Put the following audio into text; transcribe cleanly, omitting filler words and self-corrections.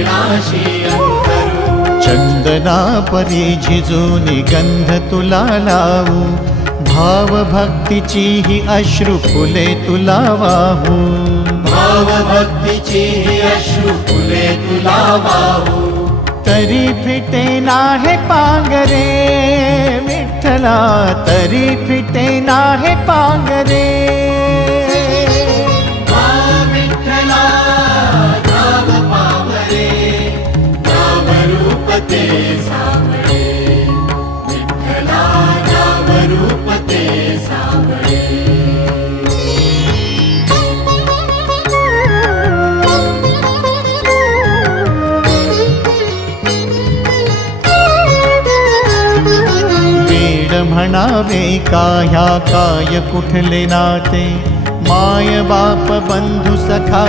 चरणाशी अंतरू। चंदना परी झिजूनी गंध तुला लावू, भाव भक्तीची ही अश्रु फुले तुला वाहू। भाव भक्तीची ही अश्रु फुले तुला वाहू। तरी फिटे नाहे पांगरे विठ्ठला, तरी फिटे नाहे पांगरे। विठ्ठला नाम पावरे, नाम रूप ते सावळे। विठ्ठला नाम रूप ते सावळे। म्हणावे का ह्या काय कुठले नाते, माय बाप बंधू सखा